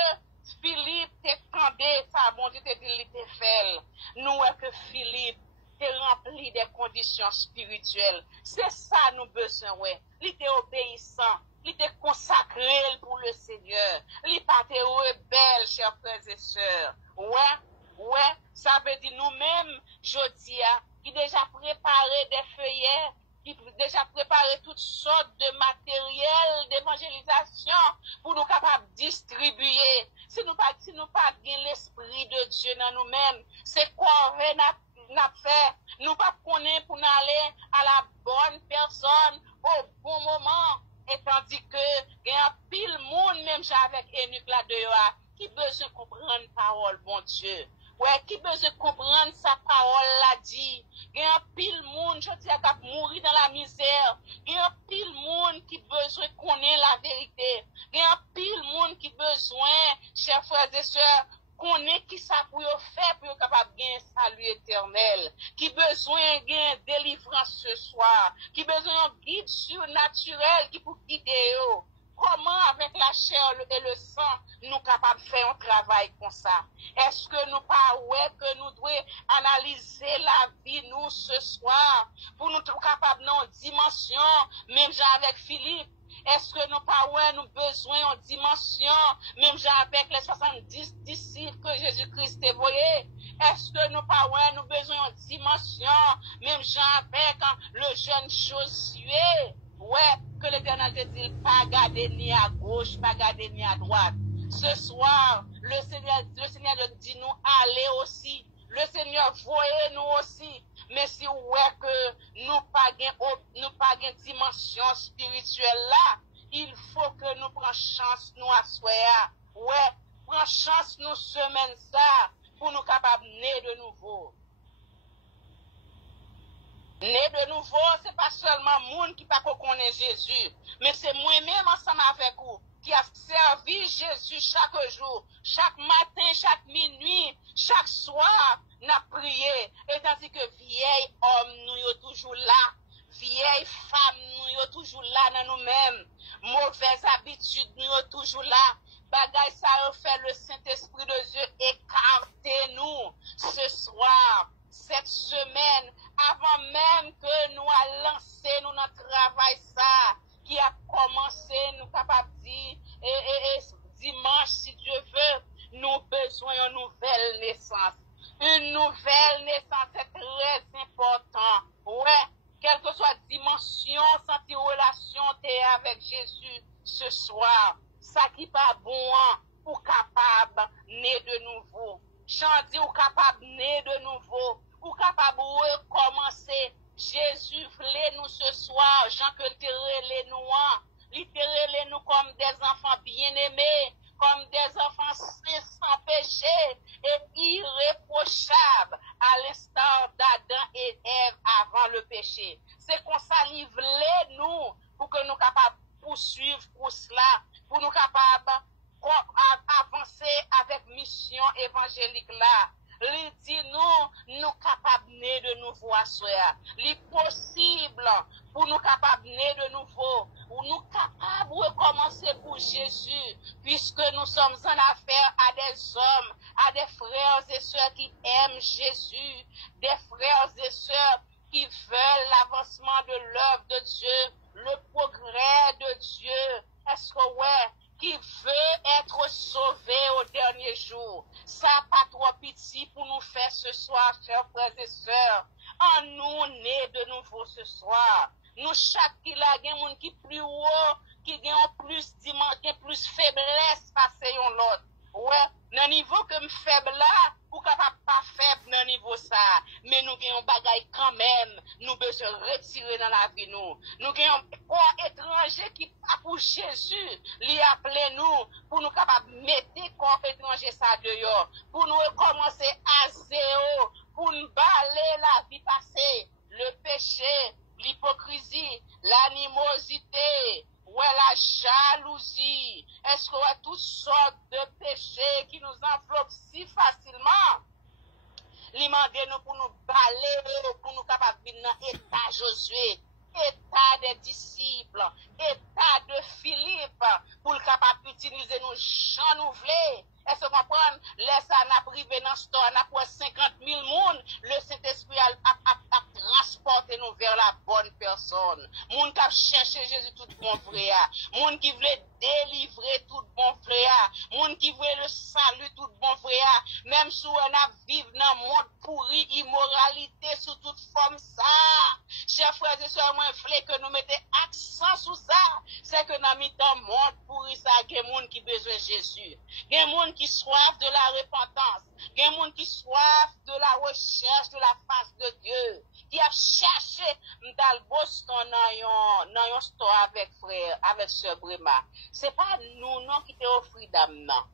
Philippe t'a tendé, ça, bon Dieu t'a dit, il t'a fait. Nous est que Philippe t'es rempli des conditions spirituelles. C'est ça nous besoin, ouais. Il était obéissant, il était consacré pour le Seigneur. Il pas été rebelle, chers frères et sœurs. Ouais, ça veut dire nous-mêmes, Jodia, qui déjà préparé des feuillets, qui déjà préparé toutes sortes de matériel d'évangélisation pour nous capables de distribuer. Si nous pas l'esprit de Dieu dans nous-mêmes, c'est quoi n'a fait, nous pas connaître pour nous aller à la bonne personne au bon moment, et tandis que il y a un pile monde même avec Enoch là dehors qui besoin comprendre parole bon Dieu. Ouais, qui besoin comprendre sa parole l'a dit. Il y a un pile monde, je dis, qui mourir dans la misère. Il y a un pile monde qui besoin connaître la vérité. Il y a un pile monde qui besoin, chers frères et sœurs, connaître qui ça pour faire pour être capable de gagner salut éternel. Qui besoin de gagner délivrance ce soir. Qui besoin d'un guide surnaturel qui pour guider eux. Comment avec la chair et le sang nous capables de faire un travail comme ça? Est-ce que nous pas ouais que nous devons analyser la vie nous ce soir pour nous être capables dans dimension même genre avec Philippe? Est-ce que nous pas ouais nous besoin en dimension même genre avec les 70 disciples que Jésus-Christ a envoyé? Est-ce que nous pas ouais nous besoin en dimension même genre avec le jeune Josué? Ouais, que l'Éternel te dit, pas garder ni à gauche, pas garder ni à droite. Ce soir, le Seigneur dit nous aller aussi. Le Seigneur voyez nous aussi. Mais si ouais que nous pas gain dimension spirituelle là, il faut que nous prenions chance nous asseoir. Ouais, prends chance nous semaine ça pour nous capables de nouveau. Né de nouveau, c'est pas seulement monde qui pas connaît Jésus, mais c'est moi-même ensemble avec vous qui a servi Jésus chaque jour, chaque matin, chaque minuit, chaque soir, n'a prié. Et tandis que vieil homme nous est toujours là, vieille femme nous est toujours là dans nous-mêmes, mauvaise habitude nous est toujours là. ouais, le Saint-Esprit de Dieu, écartez-nous ce soir, cette semaine, avant même que nous allons lancer notre travail, ça, qui a commencé, nous capables de dire, et dimanche, si Dieu veut, nous besoin d'une nouvelle naissance. Une nouvelle naissance est très important. Ouais, quelle que soit la dimension, senti relation t'es avec Jésus ce soir, ça qui pas bon, ou capable né de nouveau. Chandi ou capable né de nouveau, ou capable recommencer. Jésus voulait nous ce soir, Jean que les nous, libérer nous comme des enfants bien-aimés, comme des enfants sans péché et irréprochables, à l'instar d'Adam et Ève avant le péché. C'est qu'on s'alivre nous pour que nous capables de poursuivre pour cela, pour nous capables d'avancer avec mission évangélique là. Il dit nous capables de nouveau à soi. Il possible pour nous capables de nouveau, ou nous capables de recommencer pour Jésus, puisque nous sommes en affaire à des hommes, à des frères et sœurs qui aiment Jésus, des frères et sœurs qui veulent l'avancement de l'œuvre de Dieu, le progrès de Dieu. Est-ce que ouais? Qui veut être sauvé au dernier jour. Ça pas trop petit pour nous faire ce soir, chers frères et sœurs. En nous né de nouveau ce soir. Nous chaque qui la gen moun qui plus haut, qui gen plus dimanche, qui plus faiblesse passer yon l'autre. Ouais, nan niveau que me faible là, ou capable pas faible nan niveau ça, mais nous gagnons bagaille quand même, nous besoin retirer dans la vie nous. Nous gagnons corps étranger qui pas pour Jésus, lui appeler nous pour nous capable mettre corps étranger ça dehors, pour nous recommencer à zéro, pour nous balayer la vie passée, le péché, l'hypocrisie, l'animosité, ouais, la jalousie. Est-ce qu'on a toutes sortes de péchés qui nous enveloppent si facilement? L'imandé nous pour nous balayer, pour nous capables de venir dans l'état Josué, état des disciples, état de Philippe, pour le capable d'utiliser nos gens nouvelés. Est-ce que vous comprenez? Laisse ça n'a privé dans ce temps, n'a pour 50 000 personnes, le Saint-Esprit a transporté nous vers la bonne personne. Moun qui a cherché Jésus tout bon frère, moun qui voulait délivrer tout bon frère, moun qui voulait le salut tout bon frère, même si on a vivre dans un monde pourri, immoralité sous toute forme ça. Chers frères et sœurs, moi, je voulais que nous mettions accent sur ça. C'est que dans le monde pourri ça, il y a des gens qui ont besoin de Jésus. Il y a des gens qui soif de la repentance. Il y a des gens qui soif de la recherche de la face de Dieu. Qui a cherché dans le Boston dans un store avec frère, avec sœur Brema. C'est pas nous, non, qui te offert d'âme, non.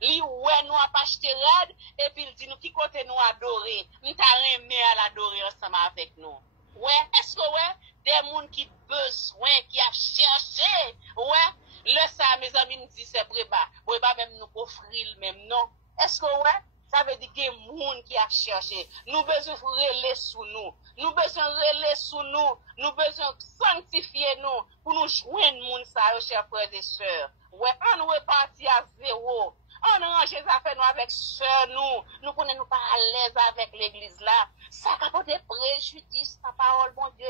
Li ouais nous a pas acheté raide, et puis il dit nous qui côté nous adorer. Nous t'a aimé à l'adorer ensemble avec nous. Ouais, est-ce que ouais, des gens qui besoin, qui a cherché, ouais, le ça, mes amis nous disent c'est Brema. Brema même nous offrir même, non. Est-ce que ouais? Ça veut dire qu'il y a des gens qui a cherché. Nous besoin de relayer sous nous. Nous besoin de relayer sous nous. Nous besoin de sanctifier nous pour nous joindre les gens, chers frères et sœurs. Ouais, on repartit à zéro. On range les affaires nous avec sœurs nous. Nous ne nous pas à l'aise avec l'église là. Ça a des préjudices, la parole, mon Dieu.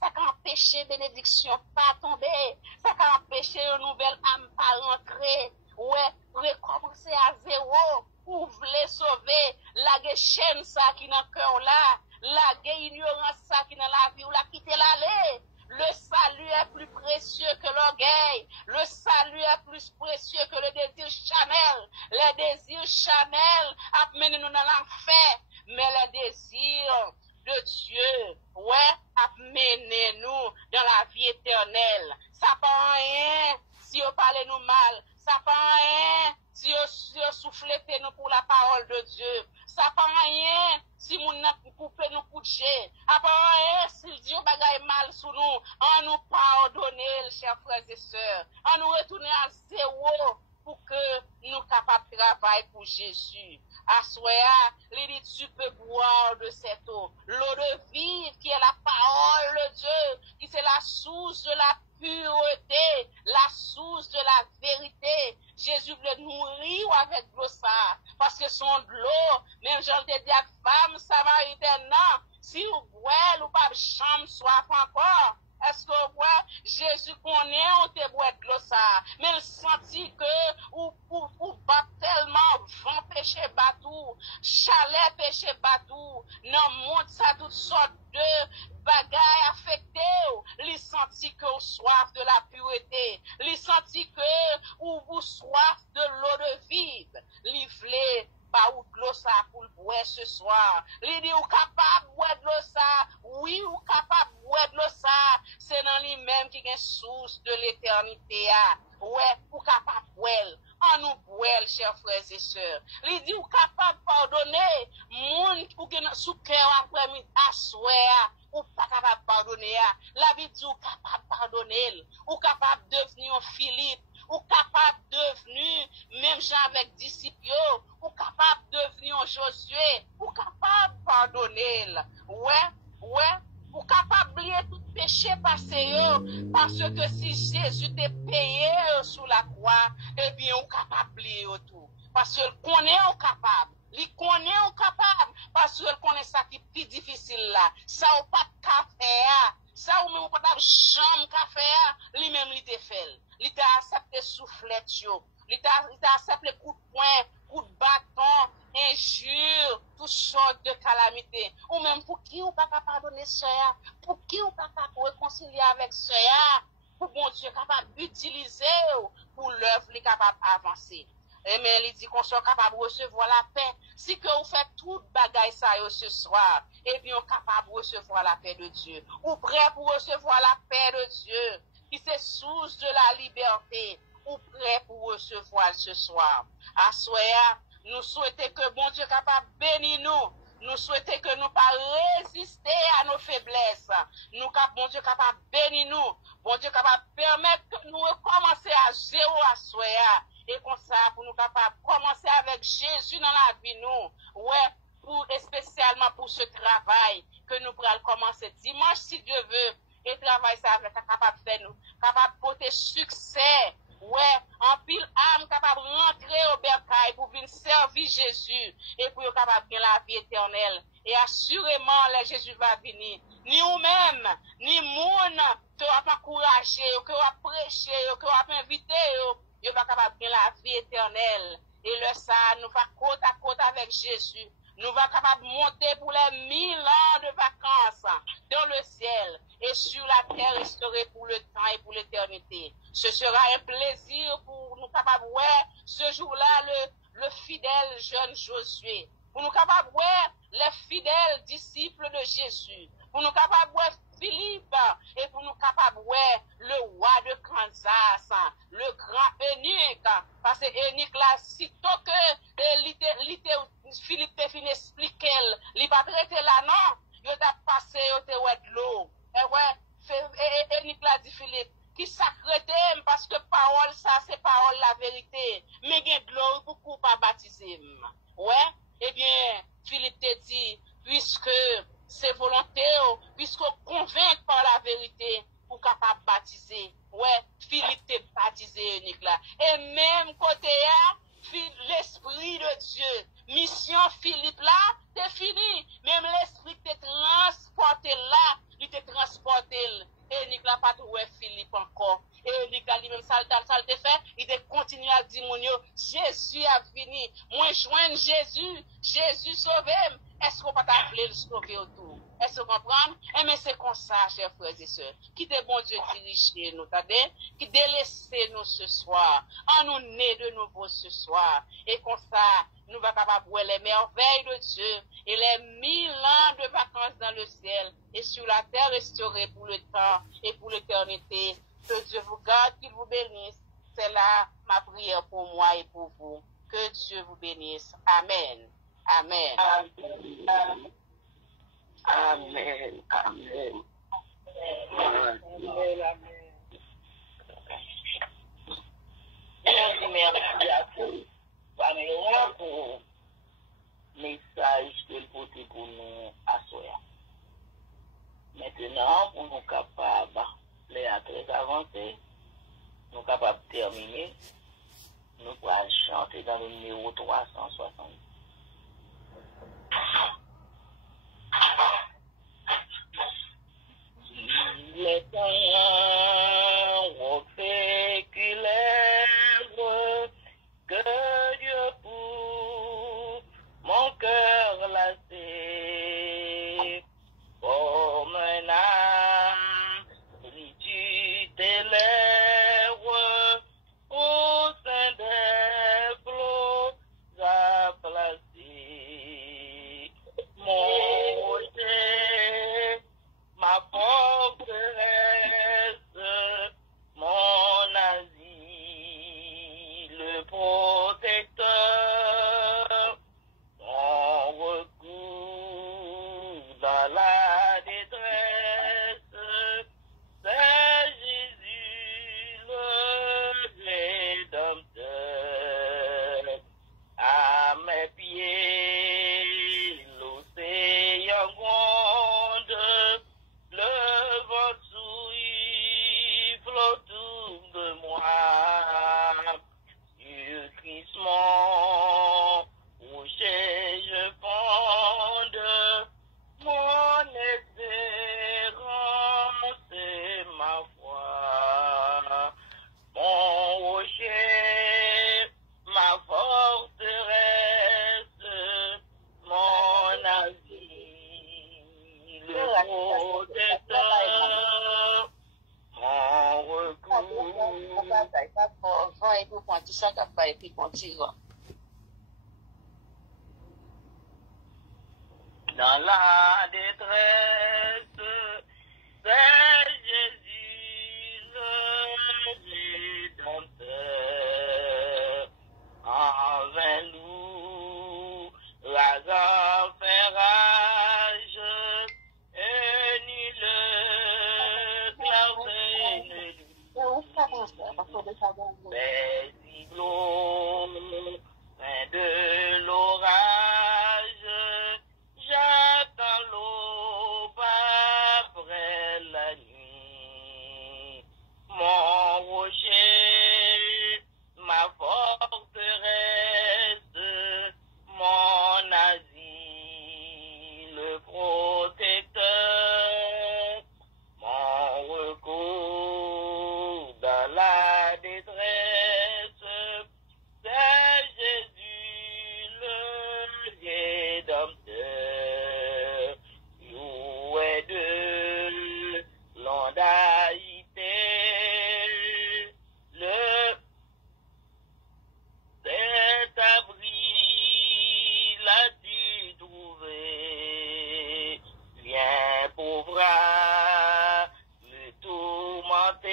Ça a empêché bénédiction pas tomber. Ça a empêché une nouvelle âme pas rentrer. Ouais, recommencer à zéro. Ou voulez sauver la chaîne ça qui dans le cœur là, la ignorance ça qui dans la vie ou la quitter l'aller. Le salut est plus précieux que l'orgueil. Le salut est plus précieux que le désir charnel. Les désirs charnels amènent nous dans l'enfer, mais les désirs de Dieu, ouais, amènent nous dans la vie éternelle. Ça pas rien si on parle nous mal. Ça pas rien si on souffle nous pour la parole de Dieu. Ça pas rien si nous coupons nous coucher. Ça pas rien si Dieu bagaille mal sur nous. On nous pardonner, chers frères et sœurs. On nous retourner à zéro pour que nous capables de travailler pour Jésus. À soya, il dit tu peux boire de cette eau. L'eau de vie qui est la parole de Dieu, qui c'est la source de la pureté, la source de la vérité. Jésus voulait nourrir avec Jean te dit à femme samaritaine, non, si vous boire ou pas chambre soif encore, est-ce que vous Jésus connaît on te boit de l'eau ça, mais il sentit que ou bat tellement vent péché batou, chalet péché batou, non monte ça toutes sortes de bagailles affectées, il sentit que vous soif de la pureté, il sentit que ou soif de l'eau de vie, il voulait pas ou de l'eau ça pour le boire ce soir. Il dit ou capable de boire de l'eau ça, oui ou capable de boire de l'eau ça, c'est dans lui-même qui est source de l'éternité. Ouais, ou capable de boire. En nous boire, chers frères et sœurs. Il dit ou capable de pardonner, moun ou qui sous cœur après-midi à soir, ou pas capable de pardonner. La vie dit ou capable de pardonner, ou capable de devenir un Philippe, ou capable de devenir, même Jean avec disciples, ou capable de devenir un Josué, ou capable de pardonner. Ouais, ou capable d'oublier tout péché passé, parce que si Jésus t'a payé sous la croix, eh bien, ou capable d'oublier tout. Parce qu'il connaît ou capable. Il connaît ou capable, parce qu'il connaît ça qui est plus difficile là. Ça ou pas de café, ça ou même pas de chambre café, lui-même il te fait. Il t'a accepté soufflet, il t'a accepté coup de poing, coup de bâton, injure, toutes sortes de calamités. Ou même pour qui ou pas pardonner ça, pour qui ou pas réconcilier avec ça, pour bon Dieu capable d'utiliser pour l'œuvre, il est capable d'avancer. Et mais il dit qu'on soit capable de recevoir la paix. Si que vous faites toute bagaille ça ce soir, et bien on est capable de recevoir la paix de Dieu. Ou prêt pour recevoir la paix de Dieu, qui c'est source de la liberté. Ou prêt pour recevoir ce soir. À soir, nous souhaitons que bon Dieu capable de bénir nous. Nous souhaitons que nous pas résister à nos faiblesses. Bon Dieu capable de bénir nous. Bon Dieu capable de permettre que nous recommencer à zéro à soir. Et comme ça, pour nous capables de commencer avec Jésus dans la vie, nous. Ouais, et spécialement pour ce travail que nous pourrons commencer dimanche, si Dieu veut. Et travail ça avec capable de faire nous, capable de porter succès. Ouais, en pile âme capable de rentrer au bercail pour venir servir Jésus et pour être capable de la vie éternelle. Et assurément, là, Jésus va venir. Ni vous-même, ni moun, que vous encourager, que vous prêcher, que vous inviter, vous va capable de la vie éternelle. Et le ça, nous va côte à côte avec Jésus. Nous va capable de monter pour les 1000 ans de vacances dans le ciel et sur la terre restaurée pour le temps et pour l'éternité. Ce sera un plaisir pour nous capables, ce jour-là, le fidèle jeune Josué. Pour nous capables, les fidèles disciples de Jésus. Pour nous capables, Philippe, et pour nous capables, le roi de Kansas, le grand eunuque, parce que eunuque là, sitôt que Philippe te fin expliquer, il pas traité là, non, il t'a passé, il t'a oué de l'eau. Et eunuque là dit Philippe, qui sacrete, parce que parole ça, c'est parole la vérité, mais il y a de l'eau, beaucoup pas baptisé. Ouais, eh bien, Philippe te dit, puisque c'est volonté, puisqu'on convainc par la vérité pour capable baptiser. Ouais, Philippe t'est baptisé unique là. Et même côté l'esprit de Dieu, mission Philippe là, c'est fini. Même l'esprit t'est transporté là, il t'est transporté. Et Nicolas pas trouvé Philippe encore. Et Nicolas lui-même ça le fait, il te continue à dire mon Jésus a fini. Moi joindre Jésus, Jésus sauvé. Est-ce qu'on peut t'appeler le sauver autour? Est-ce qu'on comprend? Eh bien, c'est comme ça, chers frères et sœurs. Qui te bon Dieu dirige nous, t'as dit? Qui délaissez nous ce soir. En nous nés de nouveau ce soir. Et comme ça, nous va capable voir les merveilles de Dieu et les 1000 ans de vacances dans le ciel et sur la terre restaurée pour le temps et pour l'éternité. Que Dieu vous garde, qu'il vous bénisse. C'est là ma prière pour moi et pour vous. Que Dieu vous bénisse. Amen. Amen. Amen. Amen. Amen. Merci à tous. Pamela pour message que le porte pour nous asseoir. Maintenant, pour nous capables, les très avancés, nous capables de terminer, nous pourrons chanter dans le numéro 360. bail pour prendre ça qu'a bail puis continuer. Dans la détresse, c'est Jésus le Rédempteur. Envers nous, Lazare fait rage, et ni le clavé paisible, fin de l'orage, j'attends l'aube après la nuit. Mon rocher, ma forteresse, mon asile protecteur, mon recours dans la détresse, c'est Jésus le Rédempteur. Où est de l'ondaïté, le cet abri l'as-tu trouvé? Viens pauvre me tourmenter,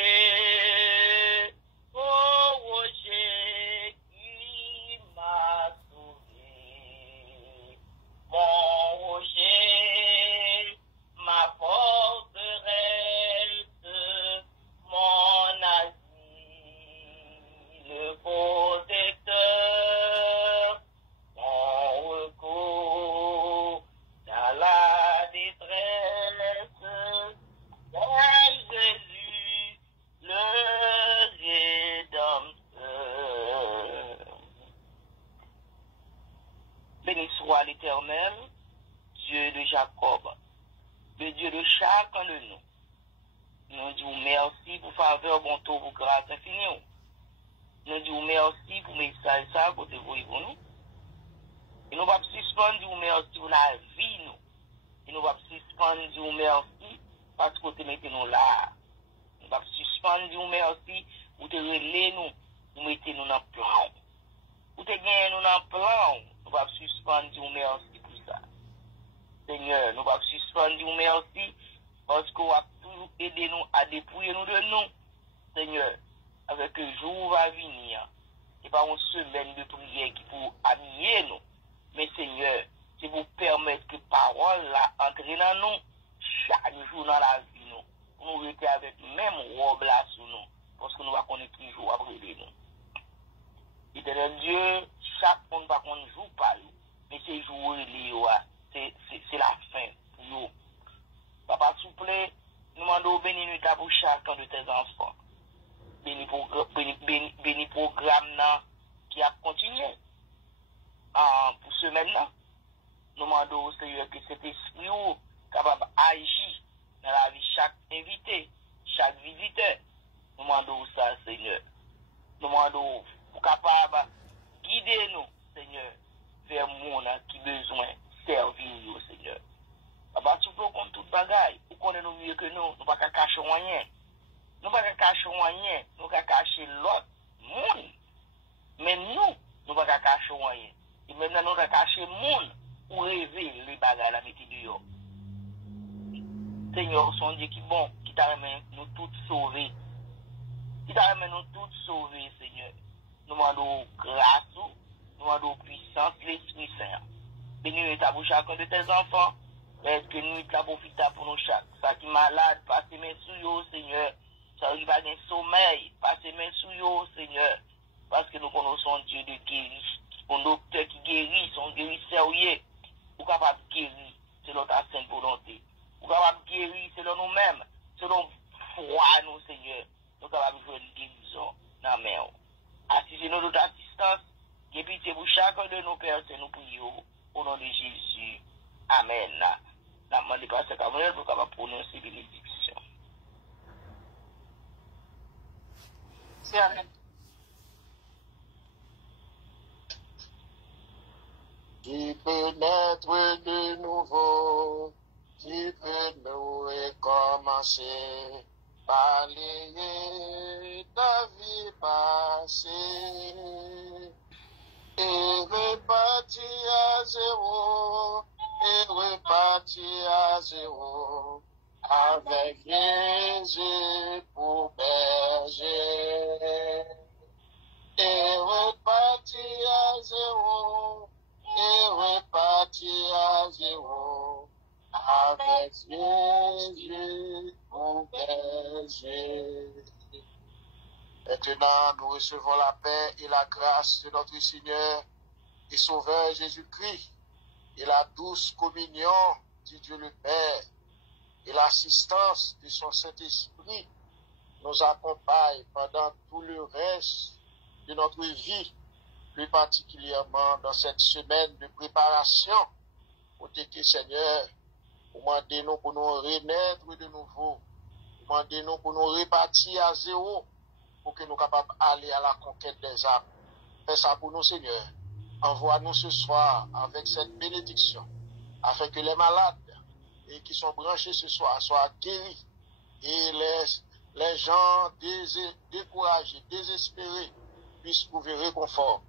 ô rocher qui m'a sauvé. Mon rocher, ma forteresse, mon asile protecteur, mon recours dans la détresse, c'est Jésus le Rédempteur. Béni soit l'Éternel, Dieu de Jacob, le Dieu de chacun de nous. Nous disons merci pour faveur, bonté, pour grâce infinie. Nous disons merci pour message ça, côté vous et pour nous. Et nous allons suspendre, nous merci pour la vie, nous. Et nous allons suspendre, nous merci parce que vous mettez nous là. Nous allons suspendre, nous merci pour te relayer nous, nous mettez nous dans le plan. Pour te gagner nous dans le plan, nous allons suspendre, nous merci pour ça. Seigneur, nous allons suspendre, nous merci parce que vous avez toujours aidé nous à dépouiller nous de nous. Seigneur, avec le jour va venir, c'est pas une semaine de prière qui pour habiller nous, mais Seigneur, c'est pour permettre que parole là entre dans nous chaque jour dans la vie nous. Nous rester avec même robe là sous nous, parce que nous va connaître toujours après nous. Éternel Dieu, chaque monde va qu'on joue pas nous, mais c'est jour c'est la fin pour nous. Papa, s'il vous plaît, nous demandons béni pour chacun de tes enfants. Béni programme qui a continué pour ce maintenant. Nous demandons au Seigneur que cet esprit capable d'agir dans la vie de chaque invité, chaque visiteur. Nous demandons ça, Seigneur. Nous demandons pour capable guider nous, Seigneur, vers le monde qui a besoin de servir, Seigneur. Papa, tu peux contre toute bagaille, vous connaissez nous mieux que nous, nous ne pouvons pas cacher rien. Nous ne pouvons pas cacher rien, nous ne pouvons pas cacher l'autre monde. Mais nous, nous ne pouvons pas cacher rien. Et maintenant, nous ne pouvons pas cacher le monde pour rêver les bagailles la métier de l'eau. Seigneur, son Dieu qui est bon, qui t'a remis nous toutes sauvés. Qui t'a remis nous toutes sauvés, Seigneur. Nous demandons grâce, nous demandons puissance, l'Esprit Saint. Bénis ta pour chacun de tes enfants. Est-ce que nous la profitable pour nous chaque. Ça qui est malade, passez mes sous yo, Seigneur. Ça qui va d'un sommeil, passez mes sous yo, Seigneur. Parce que nous connaissons Dieu de guérir. Un docteur qui guérit, son guérisseur, ou capable de guérir selon ta sainte volonté. Ou capable de guérir selon nous-mêmes, selon foi, nous, Seigneur. Nous capables de faire une guérison dans la main. Assisez-nous de notre assistance. Et pitié pour chacun de nos pères, c'est nous prions. Au nom de Jésus. Amen. La demande pas ce qu'on pour capable prononcer bénédiction. C'est Amen. Tu peux naître de nouveau, tu peux nous recommencer. balayer ta vie passée et repartir à zéro, et repartir à zéro, avec Jésus pour berger. Et repartir à zéro, et repartir à zéro, avec Jésus pour berger. Maintenant, nous recevons la paix et la grâce de notre Seigneur et Sauveur Jésus-Christ et la douce communion du Dieu le Père et l'assistance de son Saint-Esprit nous accompagne pendant tout le reste de notre vie, plus particulièrement dans cette semaine de préparation pour que Seigneur, demandez-nous pour nous renaître de nouveau, demandez-nous pour nous repartir à zéro, pour que nous soyons capables d'aller à la conquête des âmes. Fais ça pour nous, Seigneur. Envoie-nous ce soir avec cette bénédiction, afin que les malades et qui sont branchés ce soir soient guéris, et les gens découragés, désespérés, puissent trouver réconfort,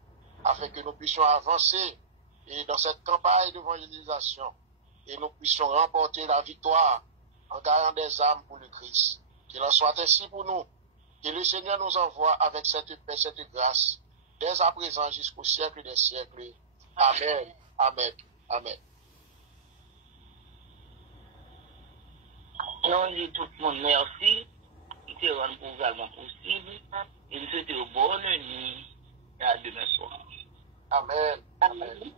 afin que nous puissions avancer et dans cette campagne d'évangélisation, et nous puissions remporter la victoire en gagnant des âmes pour le Christ. Qu'il en soit ainsi pour nous. Que le Seigneur nous envoie avec cette paix, cette grâce, dès à présent jusqu'au siècle des siècles. Amen. Amen. Amen. Non, je dis tout le monde merci. Qui te rend également possible. Et nous souhaitons bonne nuit et à demain soir. Amen. Amen.